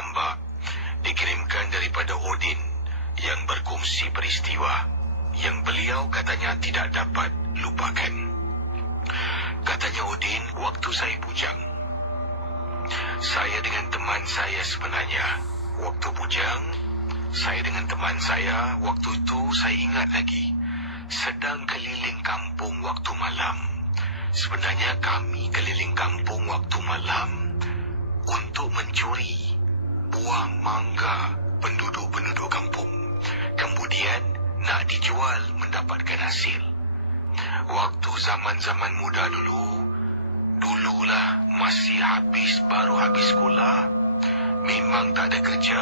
tambak dikirimkan daripada Odin yang berkongsi peristiwa yang beliau katanya tidak dapat lupakan. Katanya Odin, waktu saya bujang, saya dengan teman saya sebenarnya. Waktu bujang, saya dengan teman saya, waktu itu saya ingat lagi, sedang keliling kampung waktu malam. Sebenarnya kami keliling kampung waktu malam untuk mencuri buah mangga penduduk-penduduk kampung. Kemudian nak dijual mendapatkan hasil. Waktu zaman-zaman muda dululah masih baru habis sekolah, memang tak ada kerja.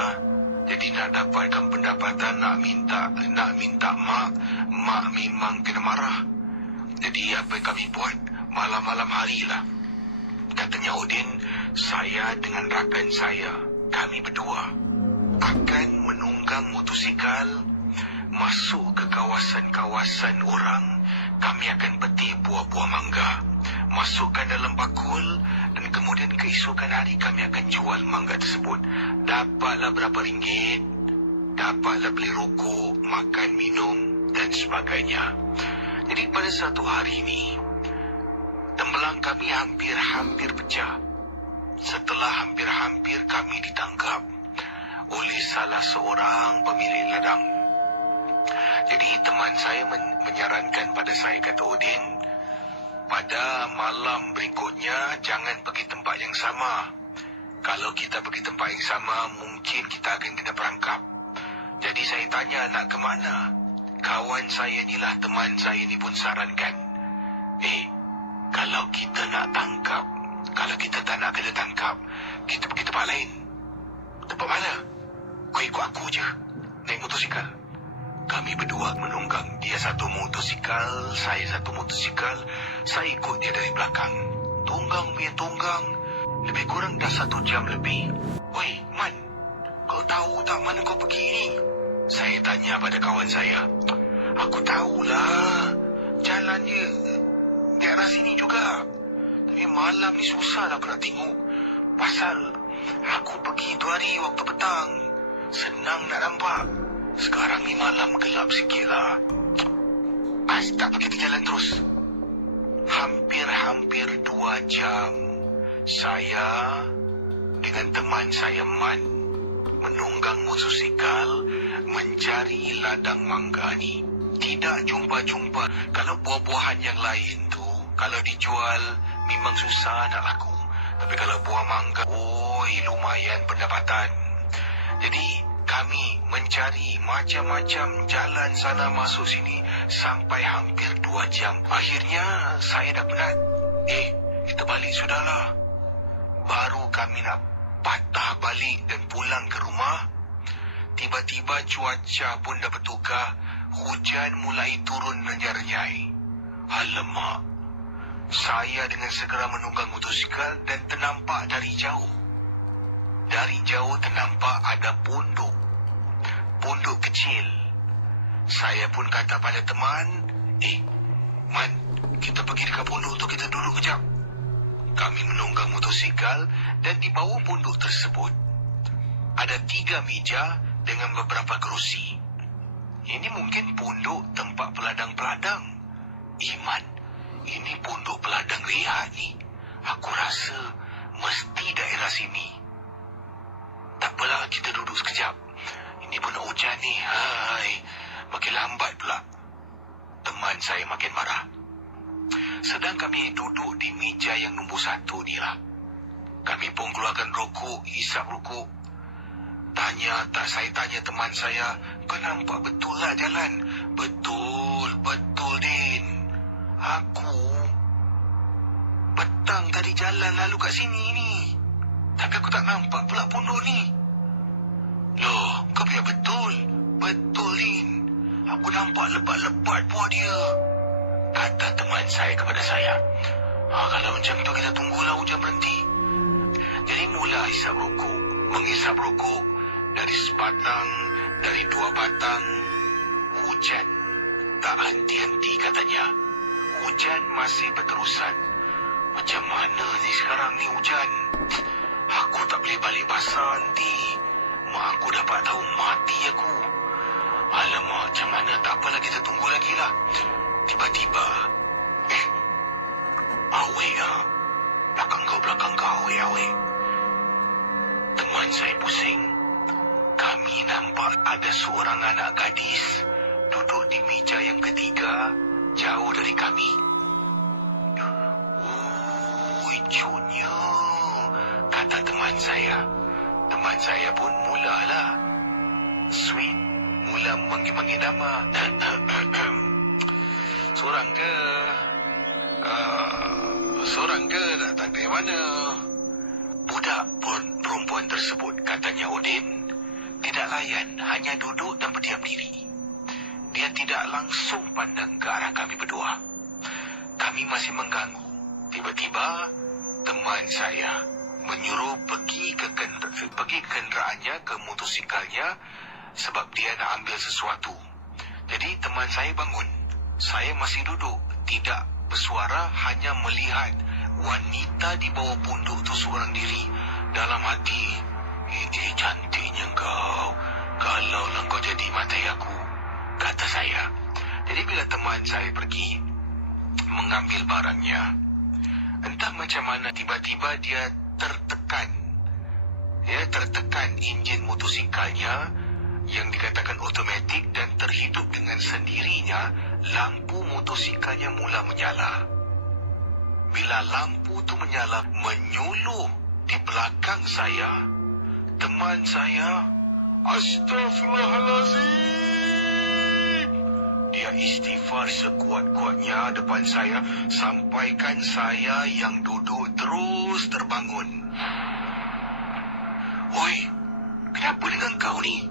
Jadi nak dapatkan pendapatan, nak minta mak memang kena marah. Jadi apa yang kami buat, malam-malam harilah. Katanya Odin, saya dengan rakan saya, kami berdua akan menunggang motosikal masuk ke kawasan-kawasan orang. Kami akan petik buah-buah mangga, masukkan dalam bakul, dan kemudian keesokan hari kami akan jual mangga tersebut. Dapatlah berapa ringgit, dapatlah beli rokok, makan, minum dan sebagainya. Jadi pada satu hari ini, tembelang kami hampir pecah. Setelah hampir-hampir kami ditangkap oleh salah seorang pemilik ladang. Jadi teman saya menyarankan pada saya, kata Odin, pada malam berikutnya jangan pergi tempat yang sama. Kalau kita pergi tempat yang sama, mungkin kita akan kena perangkap. Jadi saya tanya, nak ke mana? Kawan saya inilah, teman saya ni pun sarankan, kalau kita nak tangkap, kalau kita tak nak kena tangkap, kita pergi tempat lain. Tempat mana? Kau ikut aku je, naik motosikal. Kami berdua menunggang, dia satu motosikal, saya satu motosikal. Saya ikut dia dari belakang. Tunggang, lebih kurang dah 1 jam lebih. Oi, Man, kau tahu tak mana kau pergi ni? Saya tanya pada kawan saya. Aku tahulah, jalan dia di arah sini juga. Tapi malam ni susah aku nak tengok. Pasal aku pergi tu hari waktu petang, senang nak nampak. Sekarang ni malam gelap sikit lah. Tak apa, kita jalan terus. Hampir 2 jam saya dengan teman saya Man menunggang motosikal mencari ladang mangga ni. Tidak jumpa-jumpa. Kalau buah-buahan yang lain tu, kalau dijual memang susah nak laku. Tapi kalau buah mangga, lumayan pendapatan. Jadi kami mencari macam-macam jalan sana masuk sini sampai hampir 2 jam. Akhirnya saya dah penat. Kita balik sudahlah. Baru kami nak patah balik dan pulang ke rumah, tiba-tiba cuaca pun dah bertukar. Hujan mulai turun renyai-renyai. Alamak. Saya dengan segera menunggang motosikal dan ternampak dari jauh. Dari jauh ternampak ada pondok kecil. Saya pun kata pada teman, Man, kita pergi dekat pondok tu, kita duduk kejap. Kami menunggang motosikal dan di bawah pondok tersebut ada 3 meja dengan beberapa kerusi. Ini mungkin pondok tempat peladang-peladang. Man, ini pondok peladang rehat ni. Aku rasa mesti daerah sini. Tak apalah, kita duduk sekejap. Ini pun nak hujan ni. Makin lambat pula. Teman saya makin marah. Sedang kami duduk di meja yang nombor 1 ni lah. Kami pun keluarkan rokok, hisap rokok. Saya tanya teman saya, kau nampak betul lah jalan? Betul Din. Aku petang tadi jalan lalu kat sini ni. Tapi aku tak nampak pula pondok ni. Loh, kau biar betul. Betul, Din. Aku nampak lebat-lebat buah dia, kata teman saya kepada saya. Kalau macam tu kita tunggulah hujan berhenti. Jadi mula menghisap rokok dari sebatang, dari 2 batang. Hujan tak henti-henti katanya. Hujan masih berterusan. Macam mana ni sekarang ni hujan? Aku tak boleh balik basah nanti. nampak tahu mati aku. Alamak, macam mana? Tak apalah, kita tunggu lagi lah. Tiba-tiba, awek lah. Belakang kau, awek. Teman saya pusing. Kami nampak ada seorang anak gadis duduk di meja yang ketiga, jauh dari kami. Icutnya, kata teman saya. Teman saya pun mulalah sweet, mula memanggil nama. Seorang ke? Seorang ke? Datang dari mana? Budak pun perempuan tersebut, katanya Odin, tidak layan, hanya duduk dan berdiam diri. Dia tidak langsung pandang ke arah kami berdua. Kami masih mengganggu. Tiba-tiba, teman saya menyuruh pergi ke kenderaannya, ke motosikalnya, sebab dia nak ambil sesuatu. Jadi teman saya bangun. Saya masih duduk, tidak bersuara, hanya melihat wanita di bawah punduk tu seorang diri. Dalam hati, cantiknya kau. Kalaulah kau jadi mata aku, kata saya. Jadi bila teman saya pergi mengambil barangnya, entah macam mana tiba-tiba dia tertekan. Tertekan enjin motosikalnya yang dikatakan automatik, dan terhidup dengan sendirinya lampu motosikalnya mula menyala. Bila lampu tu menyala, menyuluh di belakang saya, teman saya, Astaghfirullahalazim. Dia istighfar sekuat-kuatnya depan saya, sampaikan saya yang duduk terus terbangun. Oi, kenapa dengan kau ni?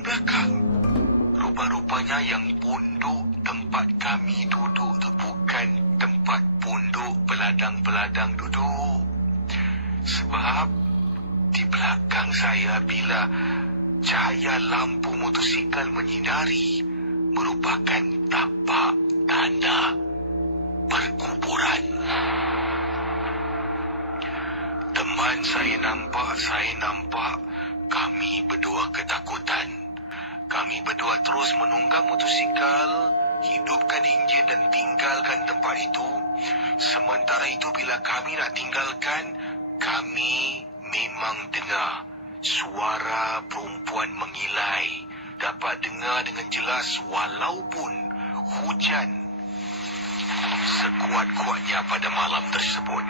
Belakang. Rupa-rupanya yang punduk tempat kami duduk tu bukan tempat punduk peladang-peladang duduk. Sebab di belakang saya, bila cahaya lampu motosikal menyinari, merupakan tapak tanda perkuburan. Teman saya nampak, kami berdua ketakutan. Kami berdua terus menunggang motosikal, hidupkan enjin dan tinggalkan tempat itu. Sementara itu bila kami nak tinggalkan, kami memang dengar suara perempuan mengilai. Dapat dengar dengan jelas walaupun hujan sekuat-kuatnya pada malam tersebut.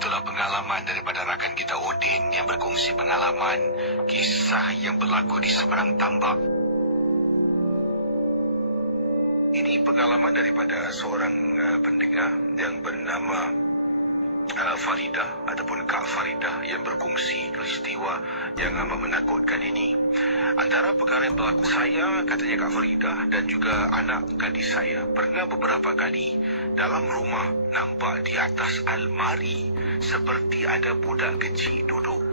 Itulah pengalaman daripada rakan kita Odin yang berkongsi pengalaman kisah yang berlaku di seberang tambak. Ini pengalaman daripada seorang pendengar yang bernama Farida ataupun Kak Farida yang berkongsi peristiwa yang amat menakutkan ini. Antara perkara yang berlaku, saya, katanya Kak Farida, dan juga anak gadis saya pernah beberapa kali dalam rumah nampak di atas almari seperti ada budak kecil duduk.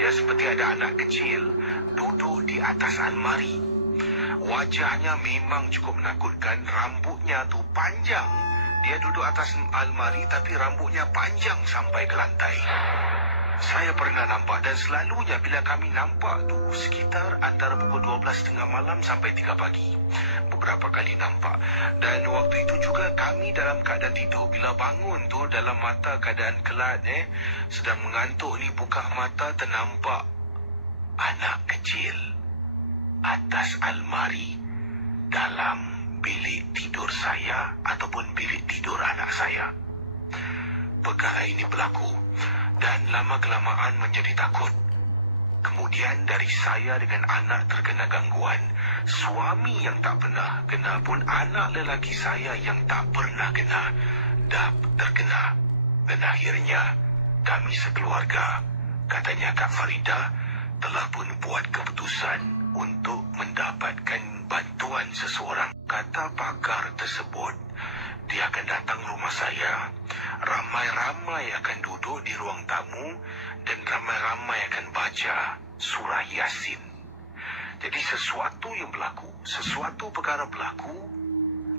Ya, seperti ada anak kecil duduk di atas almari. Wajahnya memang cukup menakutkan. Rambutnya tu panjang. Dia duduk atas almari tapi rambutnya panjang sampai ke lantai. Saya pernah nampak, dan selalunya bila kami nampak tu sekitar antara pukul 12.30 malam sampai 3 pagi. Beberapa kali nampak. Dan waktu itu juga kami dalam keadaan tidur. Bila bangun tu dalam mata keadaan kelat, sedang mengantuk ni, buka mata ternampak anak kecil atas almari dalam bilik tidur saya ataupun bilik tidur anak saya. Perkara ini berlaku dan lama-kelamaan menjadi takut. Kemudian dari saya dengan anak terkena gangguan, suami yang tak pernah kena pun anak lelaki saya yang tak pernah kena dah terkena. Dan akhirnya kami sekeluarga, katanya Kak Farida, telah pun buat keputusan untuk mendapatkan bantuan seseorang. Kata pakar tersebut, dia akan datang rumah saya. Ramai-ramai akan duduk di ruang tamu dan ramai-ramai akan baca surah Yasin. Jadi sesuatu yang berlaku, sesuatu perkara berlaku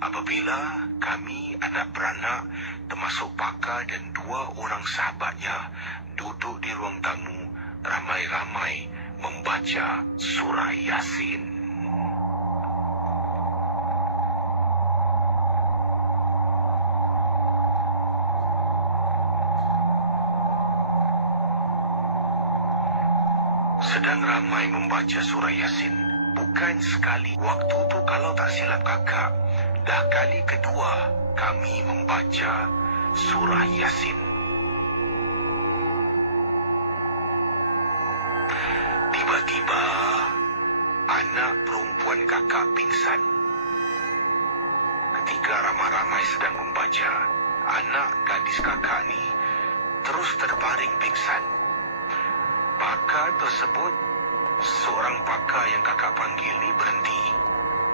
apabila kami anak beranak termasuk Pakar dan 2 orang sahabatnya duduk di ruang tamu ramai-ramai membaca surah Yasin. Sedang ramai membaca surah Yasin. Bukan sekali. Waktu tu kalau tak silap kakak, dah kali kedua kami membaca surah Yasin. Tiba-tiba anak perempuan kakak pingsan. Ketika ramai-ramai sedang membaca, anak gadis kakak ni terus terbaring pingsan. Pakar tersebut, seorang pakar yang kakak panggil ni berhenti.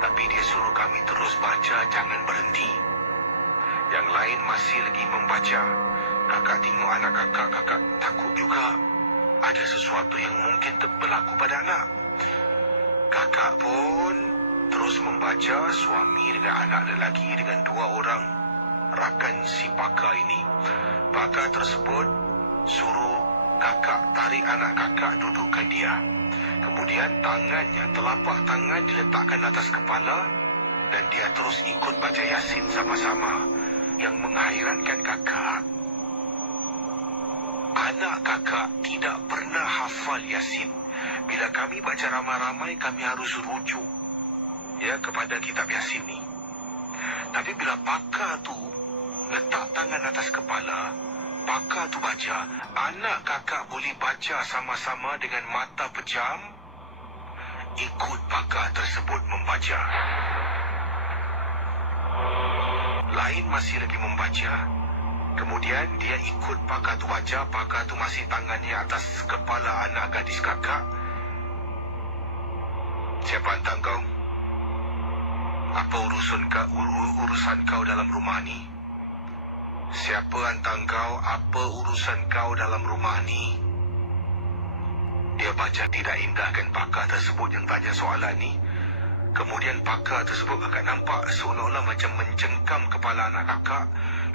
Tapi dia suruh kami terus baca, jangan berhenti. Yang lain masih lagi membaca. Kakak tengok anak kakak takut juga. Ada sesuatu yang mungkin berlaku pada anak. Kakak pun terus membaca, suami dengan anak lelaki dengan 2 orang rakan si pakar ini. Pakar tersebut suruh kakak tarik anak kakak dudukkan dia. Kemudian tangannya, telapak tangan diletakkan atas kepala dan dia terus ikut baca Yasin sama-sama. Yang menghairankan kakak, anak kakak tidak pernah hafal Yasin. Bila kami baca ramai-ramai, kami harus rujuk kepada kitab Yasin ni. Tapi bila pakar tu letak tangan atas kepala, pakar tu baca, anak kakak boleh baca sama-sama dengan mata pejam, ikut pakar tersebut membaca. Lain masih lagi membaca. Kemudian dia ikut pakar tu baca, pakar tu masih tangannya atas kepala anak gadis kakak. Siapa hantar kau? Apa urusan kau dalam rumah ni? Siapa hantar kau? Apa urusan kau dalam rumah ni? Dia baca tidak indahkan pakar tersebut yang tanya soalan ni. Kemudian pakar tersebut kakak nampak seolah-olah macam mencengkam kepala anak kakak.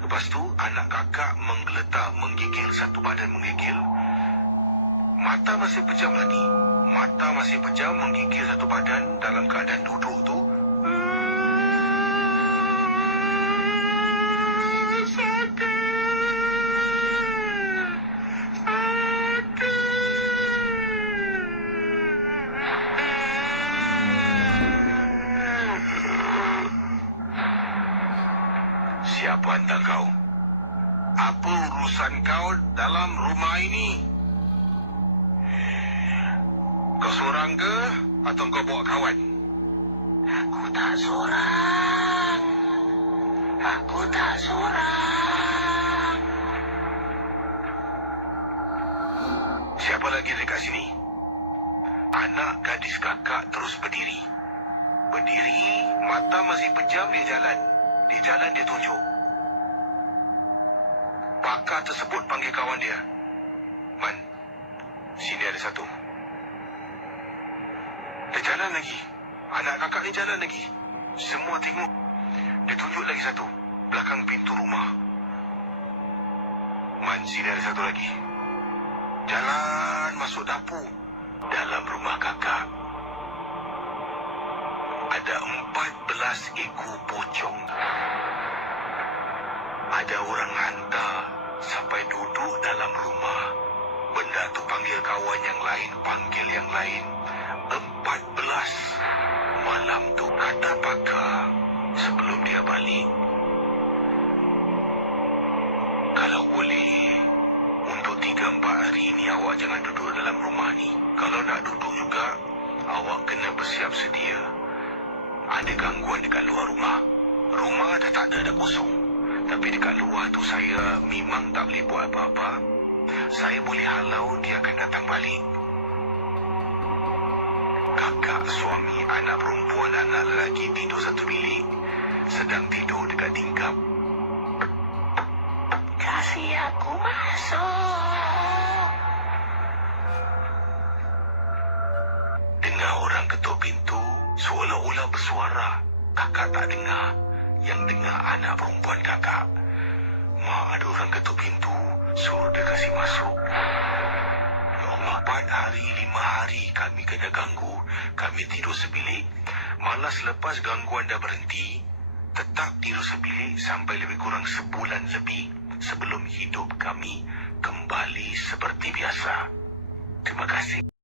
Lepas tu anak kakak menggeletar, menggigil, satu badan menggigil. Mata masih pejam lagi. Mata masih pejam, menggigil satu badan dalam keadaan duduk tu. Siapa hantar kau? Apa urusan kau dalam rumah ini? Kau seorang ke atau kau bawa kawan? Aku tak seorang. Aku tak seorang. Siapa lagi dekat sini? Anak gadis kakak terus berdiri. Berdiri, mata masih pejam, dia jalan. Dia jalan, dia tunjuk. Pakar tersebut panggil kawan dia. Man, sini ada satu. Dia jalan lagi. Anak kakak ni jalan lagi. Semua tengok. Dia tunjuk lagi satu. Belakang pintu rumah. Man, sini ada satu lagi. Jalan masuk dapur. Dalam rumah kakak ada 14 ekor pocong. Ada orang hantar sampai duduk dalam rumah. Benda tu panggil kawan yang lain, panggil yang lain. 14. Malam tu kata pakar sebelum dia balik, kalau boleh untuk 3-4 hari ni awak jangan duduk dalam rumah ni. Kalau nak duduk juga, awak kena bersiap sedia. Ada gangguan dekat luar rumah. Rumah dah tak ada, dah kosong. Tapi dekat luar tu saya memang tak boleh buat apa-apa. Saya boleh halau dia akan datang balik. Kakak, suami, anak perempuan, anak lelaki tidur satu bilik. Sedang tidur dekat tingkap. kasih aku masuk. Dengar orang ketuk pintu seolah-olah bersuara. Kakak tak dengar. Yang dengar anak perempuan kakak. Mak, ada orang ketuk pintu, suruh dia kasih masuk. Ya Allah, 4 hari, 5 hari kami kena ganggu. Kami tidur sebilik. Malas lepas gangguan dah berhenti, tetap tidur sebilik sampai lebih kurang sebulan lebih sebelum hidup kami kembali seperti biasa. Terima kasih.